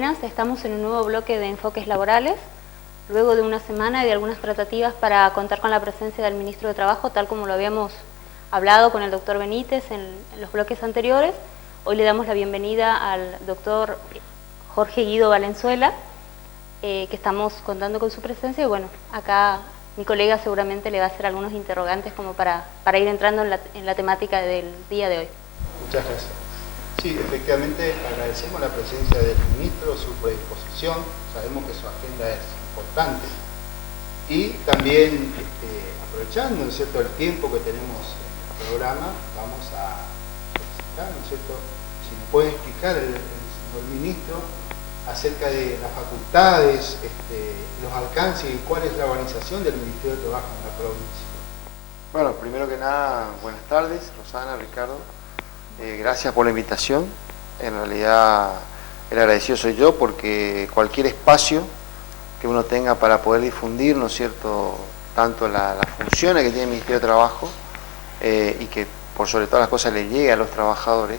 buenas. Estamos en un nuevo bloque de enfoques laborales, luego de una semana y de algunas tratativas para contar con la presencia del Ministro de Trabajo, tal como lo habíamos hablado con el doctor Benítez en los bloques anteriores. Hoy le damos la bienvenida al doctor Jorge Guido Valenzuela, que estamos contando con su presencia, y bueno, acá mi colega seguramente le va a hacer algunos interrogantes como para ir entrando en la temática del día de hoy. Muchas gracias. Sí, efectivamente agradecemos la presencia del ministro, su predisposición, sabemos que su agenda es importante y también aprovechando, ¿no es cierto?, el tiempo que tenemos en el programa, vamos a solicitar, ¿no es cierto?, si nos puede explicar el señor ministro acerca de las facultades, los alcances y cuál es la organización del Ministerio de Trabajo en la provincia. Bueno, primero que nada, buenas tardes, Rosana, Ricardo. Gracias por la invitación. En realidad el agradecido soy yo, porque cualquier espacio que uno tenga para poder difundir, ¿no es cierto?, tanto las funciones que tiene el Ministerio de Trabajo y que por sobre todas las cosas le llegue a los trabajadores,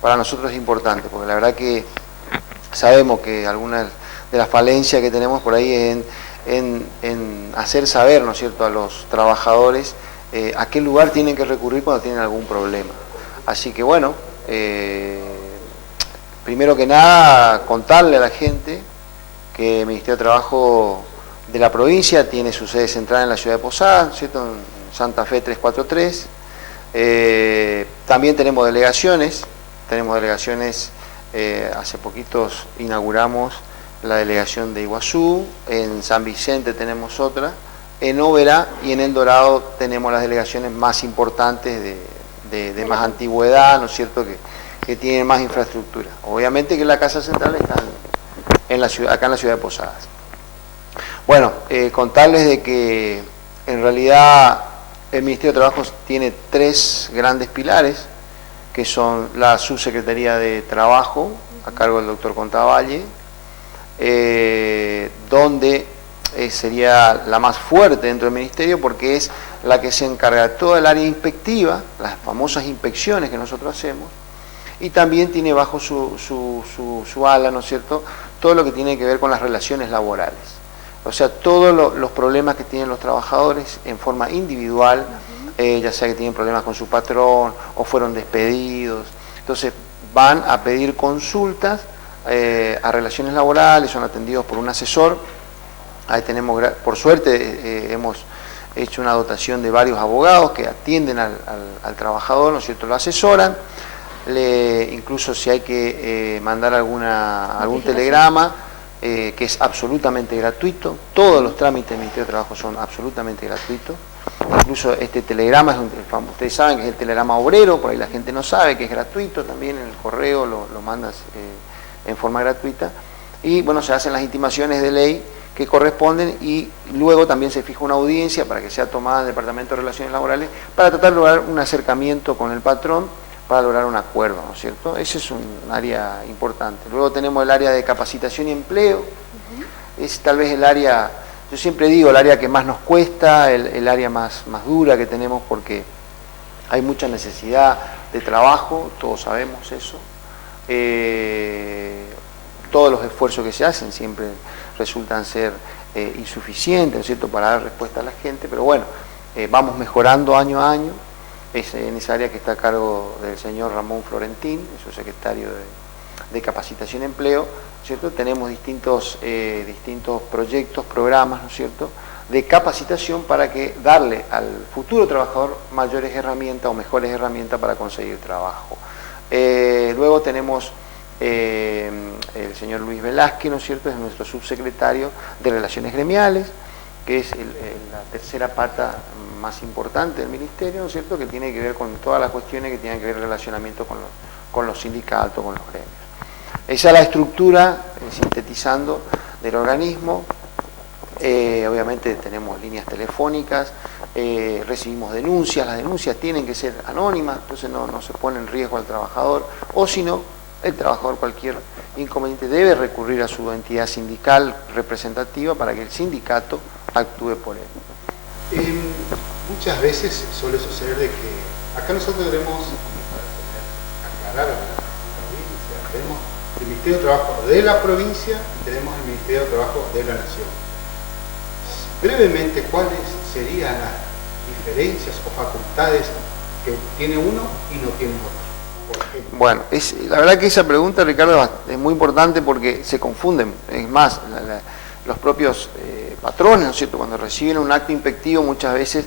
para nosotros es importante, porque la verdad que sabemos que algunas de las falencias que tenemos por ahí es en hacer saber, ¿no es cierto?, a los trabajadores a qué lugar tienen que recurrir cuando tienen algún problema. Así que bueno, primero que nada contarle a la gente que el Ministerio de Trabajo de la provincia tiene su sede central en la ciudad de Posadas, ¿cierto?, en Santa Fe 343. También tenemos delegaciones, hace poquitos inauguramos la delegación de Iguazú, en San Vicente tenemos otra, en Oberá y en El Dorado tenemos las delegaciones más importantes de más antigüedad, ¿no es cierto?, que tienen más infraestructura. Obviamente que la casa central está acá en la ciudad de Posadas. Bueno, contarles de que en realidad el Ministerio de Trabajo tiene tres grandes pilares, que son la Subsecretaría de Trabajo, a cargo del doctor Contavalle, donde sería la más fuerte dentro del Ministerio, porque es la que se encarga de toda el área inspectiva, las famosas inspecciones que nosotros hacemos, y también tiene bajo su ala, ¿no es cierto?, todo lo que tiene que ver con las relaciones laborales. O sea, todos los problemas que tienen los trabajadores en forma individual, ya sea que tienen problemas con su patrón o fueron despedidos. Entonces van a pedir consultas a relaciones laborales, son atendidos por un asesor. Ahí tenemos, por suerte, hemos hecho una dotación de varios abogados que atienden al trabajador, ¿no es cierto?, lo asesoran. Incluso si hay que mandar algún telegrama, que es absolutamente gratuito. Todos los trámites del Ministerio de Trabajo son absolutamente gratuitos. Incluso este telegrama, ustedes saben que es el telegrama obrero, por ahí la gente no sabe que es gratuito, también en el correo lo mandas en forma gratuita. Y bueno, se hacen las intimaciones de ley que corresponden, y luego también se fija una audiencia para que sea tomada en el Departamento de Relaciones Laborales para tratar de lograr un acercamiento con el patrón para lograr un acuerdo, ¿no es cierto? Ese es un área importante. Luego tenemos el área de capacitación y empleo. Es tal vez el área, yo siempre digo, el área que más nos cuesta, el área más dura que tenemos, porque hay mucha necesidad de trabajo, todos sabemos eso. Todos los esfuerzos que se hacen siempre resultan ser insuficientes, ¿no es cierto?, para dar respuesta a la gente, pero bueno, vamos mejorando año a año. Es en esa área que está a cargo del señor Ramón Florentín, su secretario de Capacitación y Empleo, ¿no es cierto? Tenemos distintos proyectos, programas, ¿no es cierto?, de capacitación para darle al futuro trabajador mayores herramientas o mejores herramientas para conseguir trabajo. Luego tenemos el señor Luis Velázquez, ¿no es cierto?, es nuestro subsecretario de Relaciones Gremiales, que es la tercera pata más importante del Ministerio, ¿no es cierto?, que tiene que ver con todas las cuestiones que tienen que ver relacionamiento con los sindicatos, con los gremios. Esa es la estructura, sintetizando, del organismo. Obviamente tenemos líneas telefónicas, recibimos denuncias, las denuncias tienen que ser anónimas, entonces no se pone en riesgo al trabajador, o si no, el trabajador cualquier inconveniente debe recurrir a su entidad sindical representativa para que el sindicato actúe por él. Muchas veces suele suceder de que acá nosotros debemos aclarar a la audiencia, el Ministerio de Trabajo de la provincia y tenemos el Ministerio de Trabajo de la Nación. Brevemente, ¿cuáles serían las diferencias o facultades que tiene uno y no tiene otro? Bueno, la verdad que esa pregunta, Ricardo, es muy importante porque se confunden. Es más, los propios patrones, ¿no es cierto?, cuando reciben un acto inspectivo muchas veces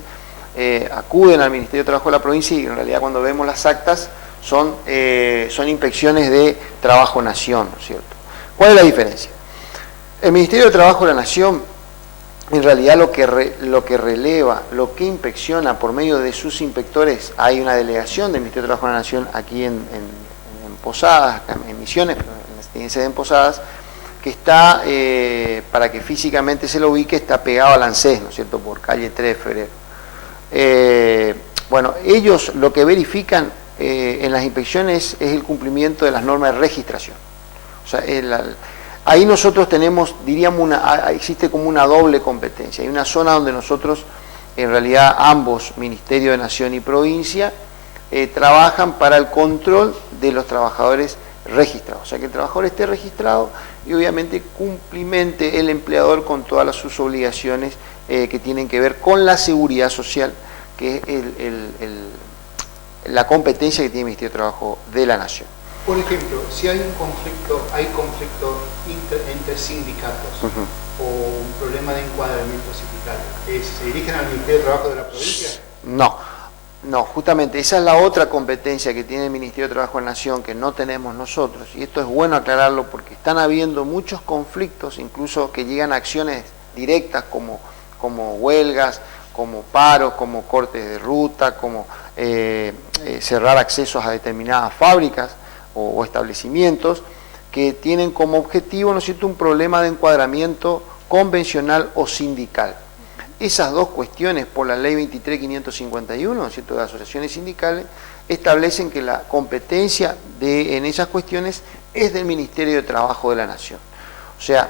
acuden al Ministerio de Trabajo de la provincia y en realidad cuando vemos las actas son inspecciones de Trabajo-Nación, ¿no es cierto? ¿Cuál es la diferencia? El Ministerio de Trabajo de la Nación, en realidad lo que releva, lo que inspecciona por medio de sus inspectores, hay una delegación del Ministerio de Trabajo de la Nación aquí en Posadas, acá en Misiones, en sede en Posadas, que está, para que físicamente se lo ubique, está pegado al ANSES, ¿no es cierto?, por calle 3 de Febrero. Bueno, ellos lo que verifican en las inspecciones es el cumplimiento de las normas de registración. O sea, ahí nosotros tenemos, diríamos, existe como una doble competencia. Hay una zona donde nosotros, en realidad, ambos, Ministerio de Nación y Provincia, trabajan para el control de los trabajadores registrados. O sea, que el trabajador esté registrado y obviamente cumplimente el empleador con todas sus obligaciones que tienen que ver con la seguridad social, que es la competencia que tiene el Ministerio de Trabajo de la Nación. Por ejemplo, si hay un conflicto, entre sindicatos o un problema de encuadramiento sindical, ¿se dirigen al Ministerio de Trabajo de la provincia? No, justamente esa es la otra competencia que tiene el Ministerio de Trabajo de la Nación que no tenemos nosotros, y esto es bueno aclararlo porque están habiendo muchos conflictos, incluso que llegan a acciones directas como huelgas, como paros, como cortes de ruta, como cerrar accesos a determinadas fábricas o establecimientos que tienen como objetivo, ¿no es cierto?, un problema de encuadramiento convencional o sindical. Esas dos cuestiones, por la ley 23.551, ¿no es cierto?, de asociaciones sindicales, establecen que la competencia en esas cuestiones es del Ministerio de Trabajo de la Nación. O sea,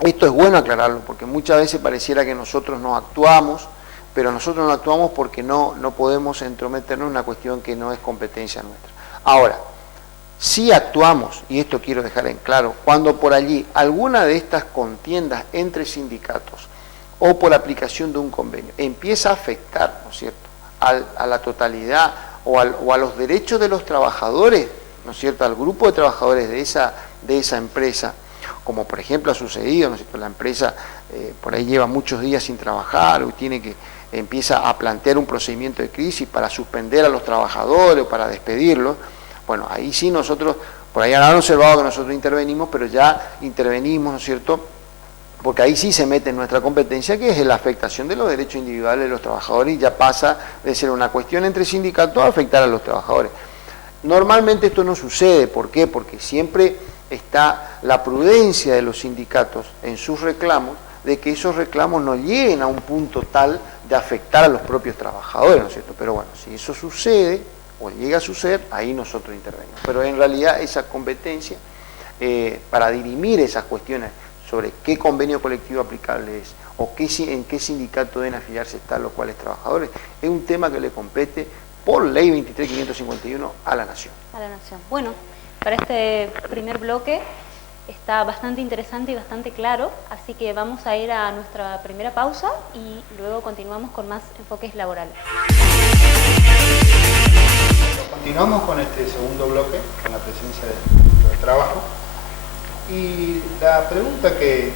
esto es bueno aclararlo, porque muchas veces pareciera que nosotros no actuamos, pero nosotros no actuamos porque no podemos entrometernos en una cuestión que no es competencia nuestra. Ahora, sí actuamos, y esto quiero dejar en claro, cuando por allí alguna de estas contiendas entre sindicatos o por aplicación de un convenio empieza a afectar, ¿no es cierto?, a la totalidad o a los derechos de los trabajadores, ¿no es cierto?, al grupo de trabajadores de esa empresa, como por ejemplo ha sucedido, ¿no es cierto?, la empresa por ahí lleva muchos días sin trabajar, o empieza a plantear un procedimiento de crisis para suspender a los trabajadores o para despedirlos. Bueno, ahí sí nosotros, por ahí han observado que nosotros intervenimos, pero ya intervenimos, ¿no es cierto?, porque ahí sí se mete en nuestra competencia, que es la afectación de los derechos individuales de los trabajadores, y ya pasa de ser una cuestión entre sindicatos a afectar a los trabajadores. Normalmente esto no sucede, ¿por qué? Porque siempre está la prudencia de los sindicatos en sus reclamos, de que esos reclamos no lleguen a un punto tal de afectar a los propios trabajadores, ¿no es cierto? Pero bueno, si eso sucede, o llega a suceder, ahí nosotros intervenimos. Pero en realidad esa competencia, para dirimir esas cuestiones sobre qué convenio colectivo aplicable es, o en qué sindicato deben afiliarse están los cuales trabajadores, es un tema que le compete por ley 23.551 a la Nación. A la Nación. Bueno, para este primer bloque está bastante interesante y bastante claro, así que vamos a ir a nuestra primera pausa y luego continuamos con más enfoques laborales. Continuamos con este segundo bloque, con la presencia del Ministro de Trabajo, y la pregunta con el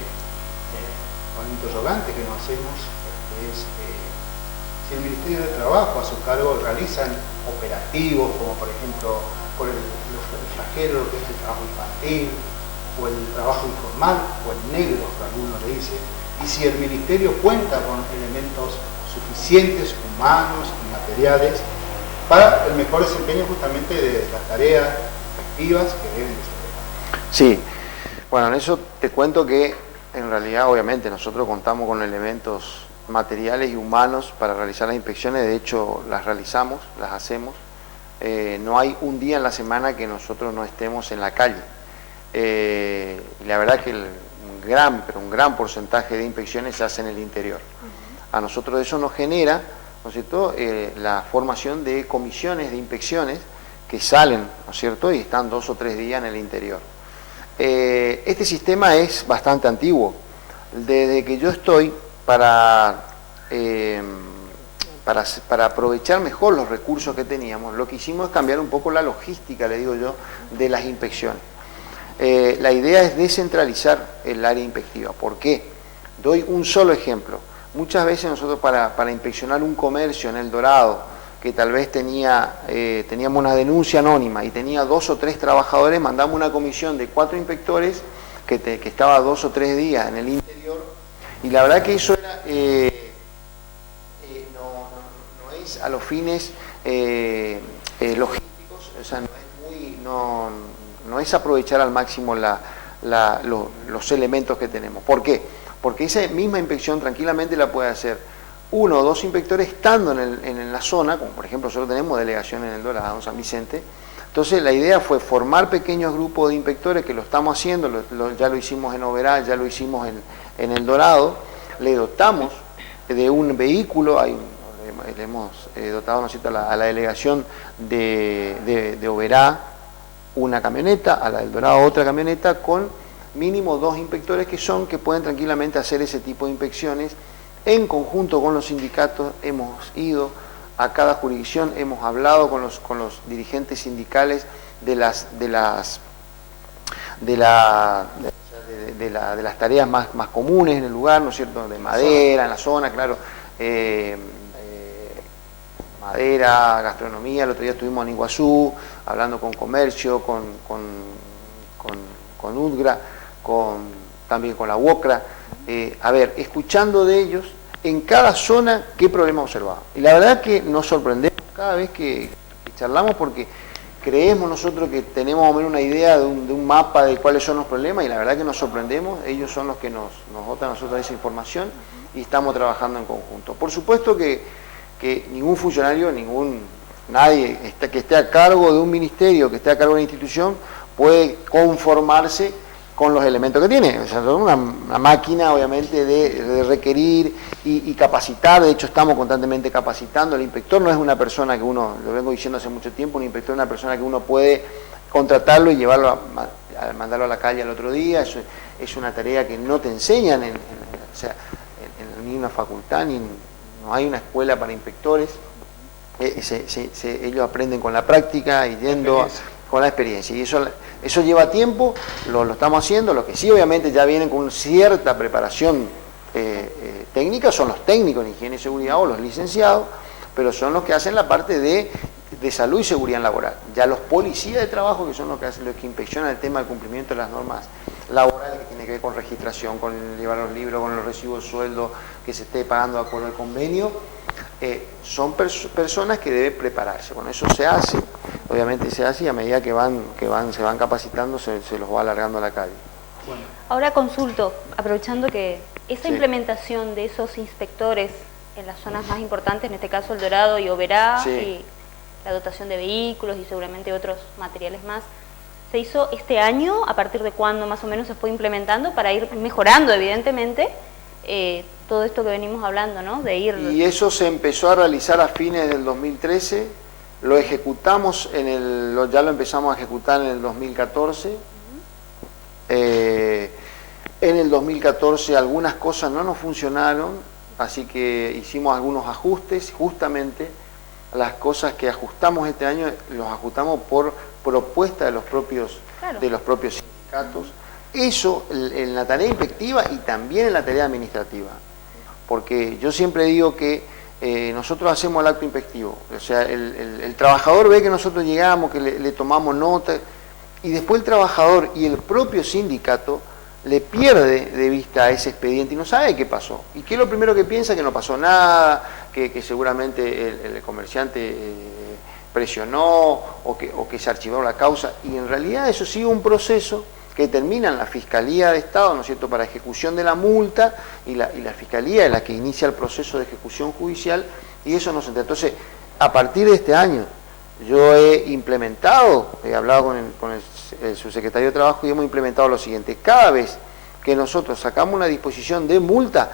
interrogante que nos hacemos es si el Ministerio de Trabajo a su cargo realizan operativos, como por ejemplo por el flagelo, lo que es el trabajo infantil, o el trabajo informal, o el negro, que algunos le dicen, y si el Ministerio cuenta con elementos suficientes, humanos y materiales, para el mejor desempeño justamente de las tareas efectivas que deben desempeñar. Sí, bueno, en eso te cuento que en realidad obviamente nosotros contamos con elementos materiales y humanos para realizar las inspecciones, de hecho las realizamos, las hacemos. No hay un día en la semana que nosotros no estemos en la calle. Y la verdad que un gran porcentaje de inspecciones se hace en el interior. A nosotros eso nos genera, ¿no es cierto?, la formación de comisiones de inspecciones que salen, ¿no es cierto?, y están 2 o 3 días en el interior. Este sistema es bastante antiguo. Desde que yo estoy para aprovechar mejor los recursos que teníamos, lo que hicimos es cambiar un poco la logística, le digo yo, de las inspecciones. La idea es descentralizar el área inspectiva. ¿Por qué? Doy un solo ejemplo. Muchas veces nosotros para inspeccionar un comercio en El Dorado, que tal vez teníamos una denuncia anónima y tenía 2 o 3 trabajadores, mandamos una comisión de 4 inspectores que estaba 2 o 3 días en el interior, y la verdad que eso era, no es a los fines logísticos, o sea, no es aprovechar al máximo los elementos que tenemos. ¿Por qué? Porque esa misma inspección tranquilamente la puede hacer 1 o 2 inspectores estando en la zona, como por ejemplo nosotros tenemos delegación en El Dorado, en San Vicente. Entonces la idea fue formar pequeños grupos de inspectores, que lo estamos haciendo, ya lo hicimos en Oberá, ya lo hicimos en El Dorado. Le dotamos de un vehículo, le hemos dotado, ¿no es cierto?, a la delegación de Oberá una camioneta, a la del Dorado otra camioneta, con mínimo 2 inspectores que pueden tranquilamente hacer ese tipo de inspecciones. En conjunto con los sindicatos hemos ido a cada jurisdicción, hemos hablado con los dirigentes sindicales de las tareas más comunes en el lugar, ¿no es cierto?, de madera, en la zona, claro, madera, gastronomía. El otro día estuvimos en Iguazú, hablando con comercio, con UDGRA, también con la UOCRA, escuchando de ellos en cada zona qué problema observaba. Y la verdad que nos sorprendemos cada vez que charlamos, porque creemos nosotros que tenemos más o menos una idea de un mapa de cuáles son los problemas, y la verdad que nos sorprendemos. Ellos son los que nos botan a nosotros esa información, y estamos trabajando en conjunto. Por supuesto que ningún funcionario, nadie que esté a cargo de un ministerio, que esté a cargo de una institución, puede conformarse con los elementos que tiene. O sea, una máquina, obviamente, de requerir y capacitar. De hecho, estamos constantemente capacitando. El inspector no es una persona que uno, lo vengo diciendo hace mucho tiempo, un inspector es una persona que uno puede contratarlo y llevarlo mandarlo a la calle al otro día. Eso es una tarea que no te enseñan en ni una facultad, no hay una escuela para inspectores. Ellos aprenden con la práctica y yendo con la experiencia, y eso lleva tiempo. Lo estamos haciendo. Los que sí obviamente ya vienen con cierta preparación técnica son los técnicos en higiene y seguridad o los licenciados, pero son los que hacen la parte de salud y seguridad laboral. Ya los policías de trabajo, que son los que inspeccionan el tema del cumplimiento de las normas laborales, que tiene que ver con registración, con llevar los libros, con los recibos de sueldo, que se esté pagando de acuerdo al convenio, son personas que deben prepararse. Bueno, eso se hace, obviamente se hace, y a medida que se van capacitando, se los va alargando a la calle. Bueno. Ahora consulto, aprovechando que esa Sí. implementación de esos inspectores en las zonas más importantes, en este caso El Dorado y Oberá, Sí. y la dotación de vehículos y seguramente otros materiales más, ¿se hizo este año? ¿A partir de cuándo más o menos se fue implementando para ir mejorando, evidentemente, todo esto que venimos hablando, ¿no? De ir... Y eso se empezó a realizar a fines del 2013, lo ejecutamos ya lo empezamos a ejecutar en el 2014. En el 2014 algunas cosas no nos funcionaron, así que hicimos algunos ajustes. Justamente las cosas que ajustamos este año, los ajustamos por propuesta de los propios sindicatos. Eso en la tarea inspectiva y también en la tarea administrativa. Porque yo siempre digo que nosotros hacemos el acto inspectivo. O sea, el trabajador ve que nosotros llegamos, que le tomamos nota, y después el trabajador y el propio sindicato le pierde de vista ese expediente y no sabe qué pasó. ¿Y qué es lo primero que piensa? Que no pasó nada, que seguramente el comerciante presionó o que se archivó la causa. Y en realidad eso sigue un proceso que termina en la Fiscalía de Estado, ¿no es cierto?, para ejecución de la multa, y la Fiscalía es la que inicia el proceso de ejecución judicial, y eso no se entiende. Entonces, a partir de este año, yo he implementado, he hablado con el subsecretario de Trabajo, y hemos implementado lo siguiente: cada vez que nosotros sacamos una disposición de multa,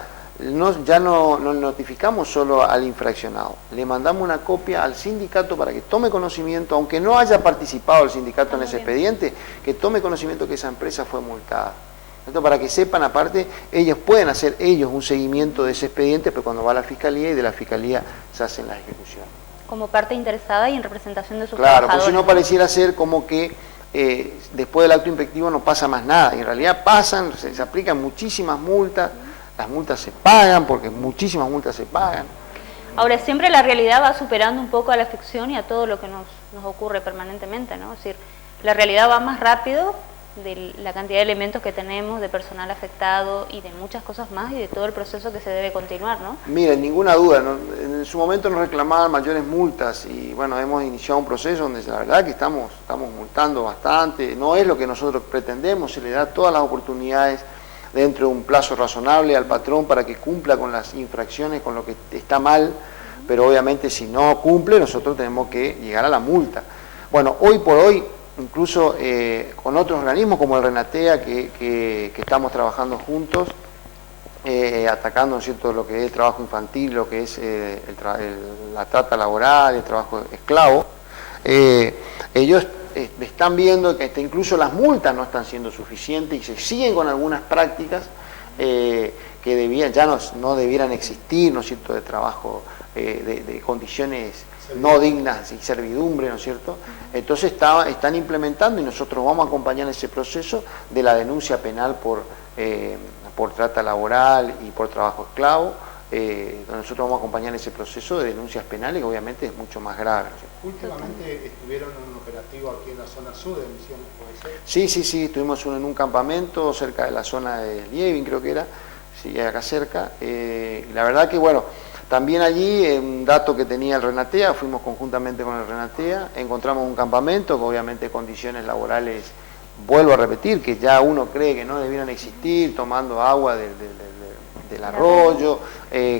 ya no notificamos solo al infraccionado, le mandamos una copia al sindicato para que tome conocimiento, aunque no haya participado el sindicato en ese expediente, que tome conocimiento que esa empresa fue multada. Entonces, para que sepan, aparte, ellos pueden hacer un seguimiento de ese expediente, pero cuando va a la fiscalía y de la fiscalía se hacen las ejecuciones. Como parte interesada y en representación de sus trabajadores. Claro, trabajadores. porque si no pareciera ser como que después del acto inspectivo no pasa más nada. Y en realidad pasan, se aplican muchísimas multas, las multas se pagan, porque muchísimas multas se pagan. Ahora, siempre la realidad va superando un poco a la ficción y a todo lo que nos ocurre permanentemente, ¿no? Es decir, la realidad va más rápido de la cantidad de elementos que tenemos, de personal afectado y de muchas cosas más y de todo el proceso que se debe continuar, ¿no? Mira, ninguna duda, ¿no? En su momento nos reclamaban mayores multas y bueno, hemos iniciado un proceso donde la verdad que estamos multando bastante, no es lo que nosotros pretendemos, se le da todas las oportunidades dentro de un plazo razonable al patrón para que cumpla con las infracciones, con lo que está mal, pero obviamente si no cumple nosotros tenemos que llegar a la multa. Bueno, hoy por hoy, incluso con otros organismos como el Renatea, que estamos trabajando juntos, atacando, ¿no es cierto?, lo que es el trabajo infantil, lo que es la trata laboral, el trabajo esclavo, ellos están viendo que incluso las multas no están siendo suficientes y se siguen con algunas prácticas que ya no debieran existir, ¿no es cierto?, de trabajo, de condiciones no dignas y servidumbre, ¿no es cierto? Entonces están implementando y nosotros vamos a acompañar ese proceso de la denuncia penal por trata laboral y por trabajo esclavo, donde nosotros vamos a acompañar ese proceso de denuncias penales que obviamente es mucho más grave, ¿no es cierto? Últimamente estuvieron en un operativo aquí en la zona sur de Misiones, ¿puede ser? Sí, estuvimos en un campamento cerca de la zona de Lievin, creo que era, sí, acá cerca, la verdad que bueno, también allí, un dato que tenía el Renatea, fuimos conjuntamente con el Renatea, encontramos un campamento con obviamente condiciones laborales, vuelvo a repetir, que ya uno cree que no debieran existir, tomando agua del arroyo,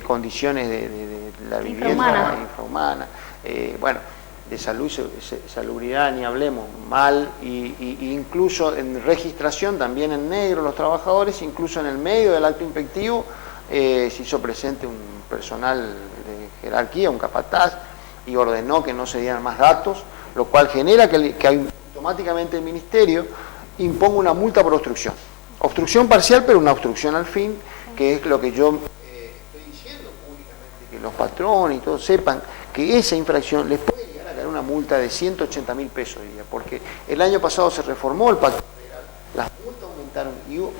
condiciones de la vivienda infrahumana, bueno, de salud, salubridad ni hablemos, mal, y incluso en registración también en negro los trabajadores, incluso en el medio del acto inspectivo, se hizo presente un personal de jerarquía, un capataz, y ordenó que no se dieran más datos, lo cual genera que automáticamente el Ministerio imponga una multa por obstrucción. Obstrucción parcial, pero una obstrucción al fin, que es lo que yo estoy diciendo públicamente, que los patrones y todos sepan que esa infracción les puede llegar a caer una multa de 180.000 pesos hoy día, porque el año pasado se reformó el pacto federal, las multas aumentaron y hubo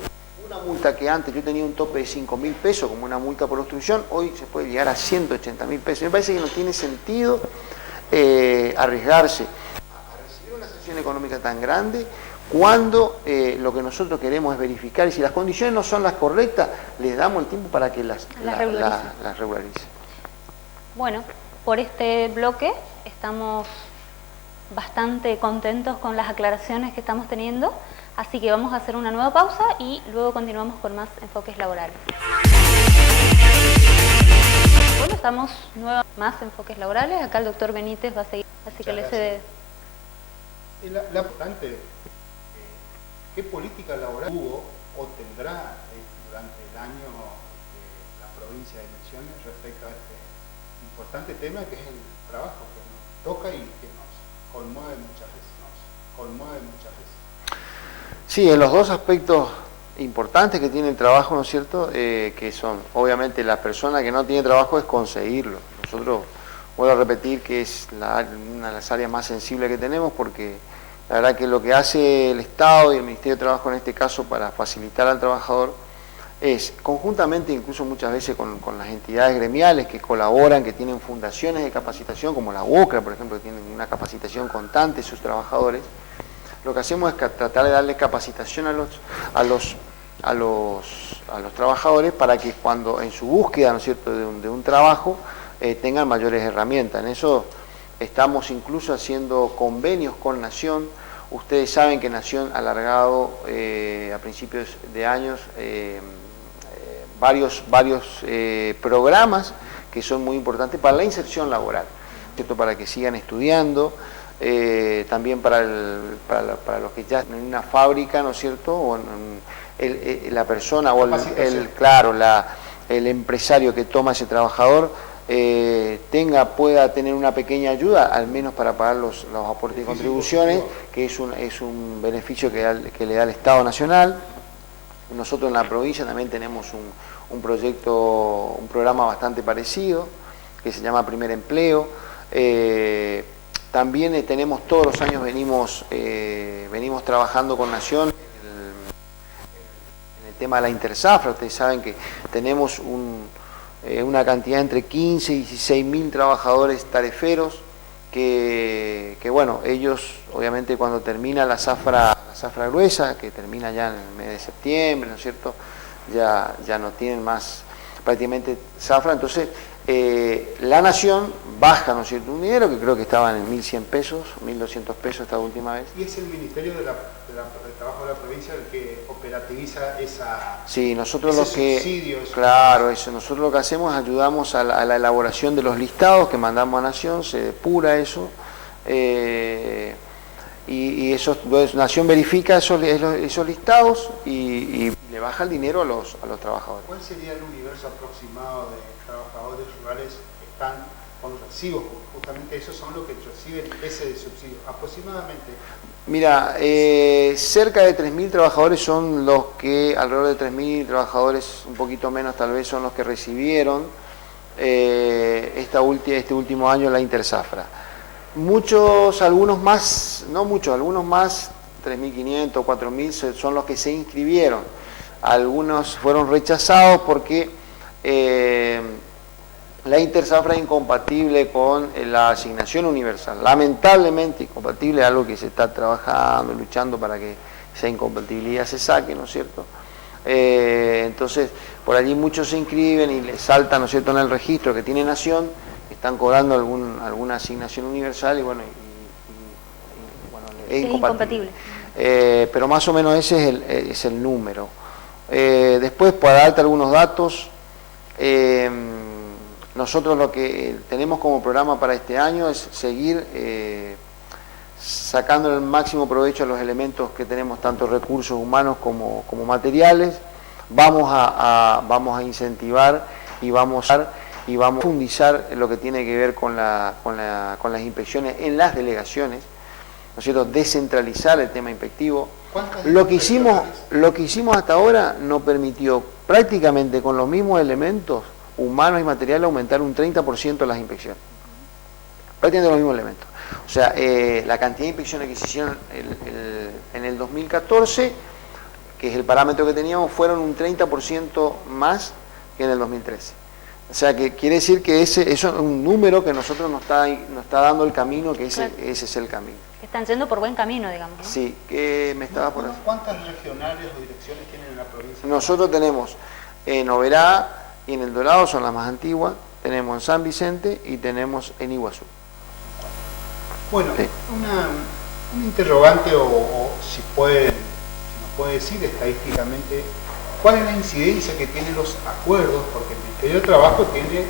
una multa que antes yo tenía un tope de 5.000 pesos como una multa por obstrucción, hoy se puede llegar a 180.000 pesos. Me parece que no tiene sentido arriesgarse a recibir una sanción económica tan grande cuando lo que nosotros queremos es verificar y si las condiciones no son las correctas, les damos el tiempo para que las regularice. Bueno, por este bloque estamos bastante contentos con las aclaraciones que estamos teniendo. Así que vamos a hacer una nueva pausa y luego continuamos con más enfoques laborales. Bueno, estamos más enfoques laborales. Acá el doctor Benítez va a seguir, así que le cede. La importante, ¿qué política laboral hubo o tendrá durante el año la provincia de Misiones respecto a este importante tema que es el trabajo que nos toca y que nos conmueve muchas veces? Sí, en los dos aspectos importantes que tiene el trabajo, ¿no es cierto?, que son, obviamente, la persona que no tiene trabajo es conseguirlo. Nosotros, vuelvo a repetir que es una de las áreas más sensibles que tenemos porque la verdad que lo que hace el Estado y el Ministerio de Trabajo en este caso para facilitar al trabajador es, conjuntamente incluso muchas veces con las entidades gremiales que colaboran, que tienen fundaciones de capacitación, como la UOCRA, por ejemplo, que tienen una capacitación constante de sus trabajadores. Lo que hacemos es tratar de darle capacitación a los trabajadores para que cuando en su búsqueda, ¿no es cierto?, de un trabajo tengan mayores herramientas. En eso estamos incluso haciendo convenios con Nación. Ustedes saben que Nación ha alargado a principios de años varios programas que son muy importantes para la inserción laboral, ¿cierto?, para que sigan estudiando. También para los que ya en una fábrica, ¿no es cierto?, o la persona o el empresario que toma ese trabajador pueda tener una pequeña ayuda, al menos para pagar los aportes y contribuciones, que es un beneficio que le da el Estado Nacional. Nosotros en la provincia también tenemos un programa bastante parecido, que se llama Primer Empleo. También tenemos, todos los años venimos trabajando con Nación en el tema de la interzafra. Ustedes saben que tenemos una cantidad entre 15 y 16 mil trabajadores tareferos que bueno, ellos obviamente cuando termina la zafra gruesa, que termina ya en el mes de septiembre, ¿no es cierto?, ya no tienen más prácticamente zafra, entonces la Nación baja, ¿no es cierto?, un dinero que creo que estaban en 1.100 pesos, 1.200 pesos esta última vez. ¿Y es el Ministerio del Trabajo de la provincia el que operativiza sí, nosotros ese subsidio? Claro, nosotros lo que hacemos es ayudamos a la elaboración de los listados que mandamos a Nación, se depura eso, y eso, Nación verifica esos listados y le baja el dinero a los trabajadores. ¿Cuál sería el universo aproximado de trabajadores rurales que están con los recibos? Justamente esos son los que reciben ese subsidio, aproximadamente. Mira, cerca de 3.000 trabajadores son los que, alrededor de 3.000 trabajadores, un poquito menos tal vez, son los que recibieron este último año la interzafra. Algunos más, 3.500, 4.000 son los que se inscribieron. Algunos fueron rechazados porque la interzafra es incompatible con la asignación universal. Lamentablemente incompatible, algo que se está trabajando, luchando para que esa incompatibilidad se saque, ¿no es cierto? Entonces, por allí muchos se inscriben y les saltan, ¿no es cierto?, en el registro que tiene Nación, están cobrando alguna asignación universal y bueno, es incompatible. Pero más o menos ese es el número. Después, para darte algunos datos, nosotros lo que tenemos como programa para este año es seguir sacando el máximo provecho a los elementos que tenemos, tanto recursos humanos como materiales. Vamos a incentivar y vamos a profundizar en lo que tiene que ver con las inspecciones en las delegaciones, ¿no es cierto?, descentralizar el tema inspectivo. Lo que hicimos hasta ahora nos permitió prácticamente con los mismos elementos humanos y materiales aumentar un 30% las inspecciones. Prácticamente los mismos elementos. O sea, la cantidad de inspecciones que se hicieron en el 2014, que es el parámetro que teníamos, fueron un 30% más que en el 2013. O sea, que quiere decir que eso es un número que nosotros nos está dando el camino, que ese es el camino. Están yendo por buen camino, digamos, ¿no? Sí, que me estaba por... ¿Cuántas regionales o direcciones tienen en la provincia? Nosotros tenemos en Oberá y en El Dorado, son las más antiguas, tenemos en San Vicente y tenemos en Iguazú. Bueno, sí. Un interrogante o si nos puede decir estadísticamente cuál es la incidencia que tienen los acuerdos, porque el Ministerio de Trabajo tiene,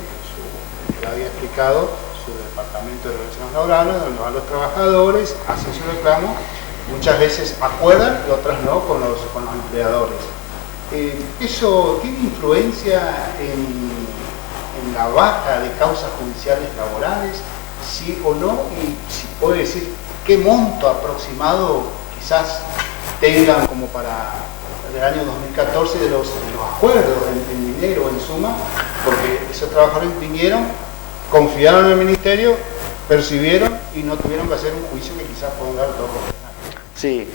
ya había explicado, su departamento de relaciones laborales, donde van los trabajadores, hacen su reclamo, muchas veces acuerdan y otras no con los empleadores. ¿Eso tiene influencia en la baja de causas judiciales laborales? ¿Sí o no? Y si puede decir qué monto aproximado quizás tengan como para el año 2014 de los acuerdos en dinero, en suma, porque esos trabajadores vinieron, confiaron en el ministerio, percibieron y no tuvieron que hacer un juicio que quizás pueden dar dos cosas. Sí,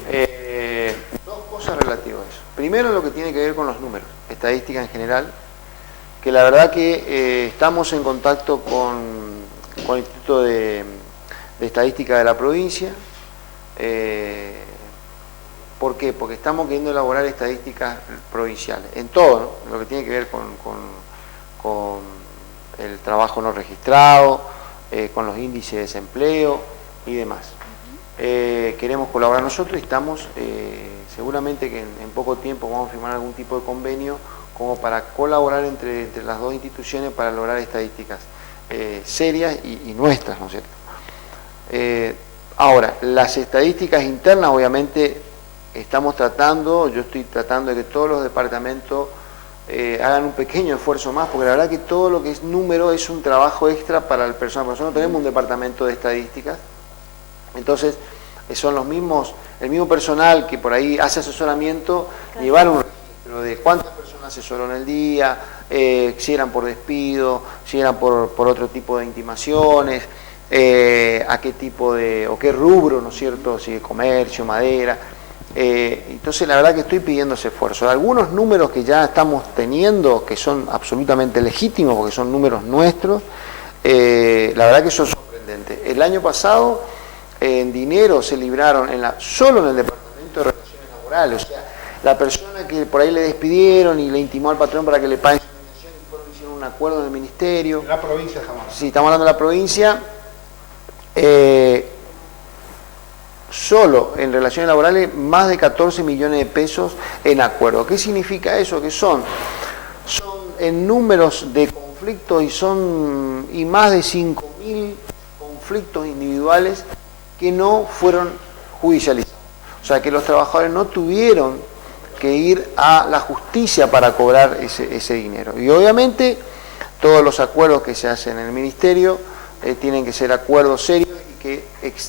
dos cosas relativas a eso. Primero, lo que tiene que ver con los números, estadística en general, que la verdad que estamos en contacto con el Instituto de Estadística de la provincia. ¿Por qué? Porque estamos queriendo elaborar estadísticas provinciales, en todo, ¿no?, lo que tiene que ver con el trabajo no registrado, con los índices de desempleo y demás. Queremos colaborar nosotros y estamos, seguramente que en poco tiempo vamos a firmar algún tipo de convenio como para colaborar entre las dos instituciones para lograr estadísticas serias y nuestras, ¿no es cierto? Ahora, las estadísticas internas, obviamente, yo estoy tratando de que todos los departamentos hagan un pequeño esfuerzo más, porque la verdad que todo lo que es número es un trabajo extra para el personal. Nosotros no tenemos un departamento de estadísticas, entonces son el mismo personal que por ahí hace asesoramiento, claro, llevar un registro de cuántas personas asesoró en el día, si eran por despido, si eran por otro tipo de intimaciones, a qué tipo de, o qué rubro, ¿no es cierto?, si comercio, madera. Entonces la verdad que estoy pidiendo ese esfuerzo. Algunos números que ya estamos teniendo, que son absolutamente legítimos, porque son números nuestros, la verdad que son sorprendentes. El año pasado, en dinero se libraron, solo en el Departamento de Relaciones Laborales, o sea, la persona que por ahí le despidieron y le intimó al patrón para que le paguen su indemnización, y hicieron un acuerdo en el ministerio. En la provincia jamás. Sí, estamos hablando de la provincia. Solo en relaciones laborales más de 14 millones de pesos en acuerdo. ¿Qué significa eso? Que son en números de conflictos y más de 5.000 conflictos individuales que no fueron judicializados. O sea, que los trabajadores no tuvieron que ir a la justicia para cobrar ese dinero. Y obviamente todos los acuerdos que se hacen en el ministerio tienen que ser acuerdos serios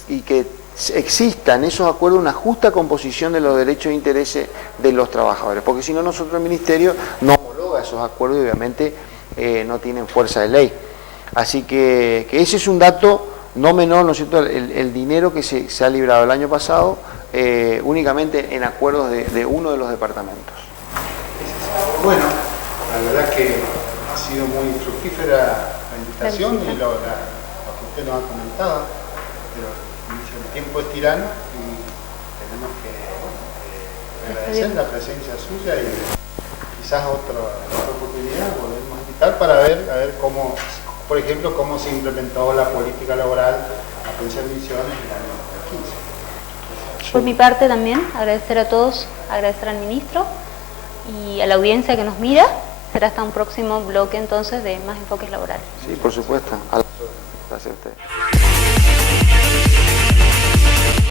y que exista en esos acuerdos una justa composición de los derechos e intereses de los trabajadores, porque si no, nosotros el ministerio no homologa esos acuerdos y obviamente no tienen fuerza de ley. Así que ese es un dato no menor, ¿no es cierto?, el dinero que se ha librado el año pasado únicamente en acuerdos de uno de los departamentos. Bueno, la verdad que ha sido muy fructífera la invitación y lo que usted nos ha comentado, pero el tiempo es tirano y tenemos que agradecer la presencia suya y quizás otra oportunidad volvemos a invitar para ver cómo, por ejemplo, cómo se implementó la política laboral a pensión de misiones en el año 2015. Por mi parte también, agradecer a todos, agradecer al ministro y a la audiencia que nos mira. Será hasta un próximo bloque entonces de Más Enfoques Laborales. Sí, por supuesto. Gracias a usted.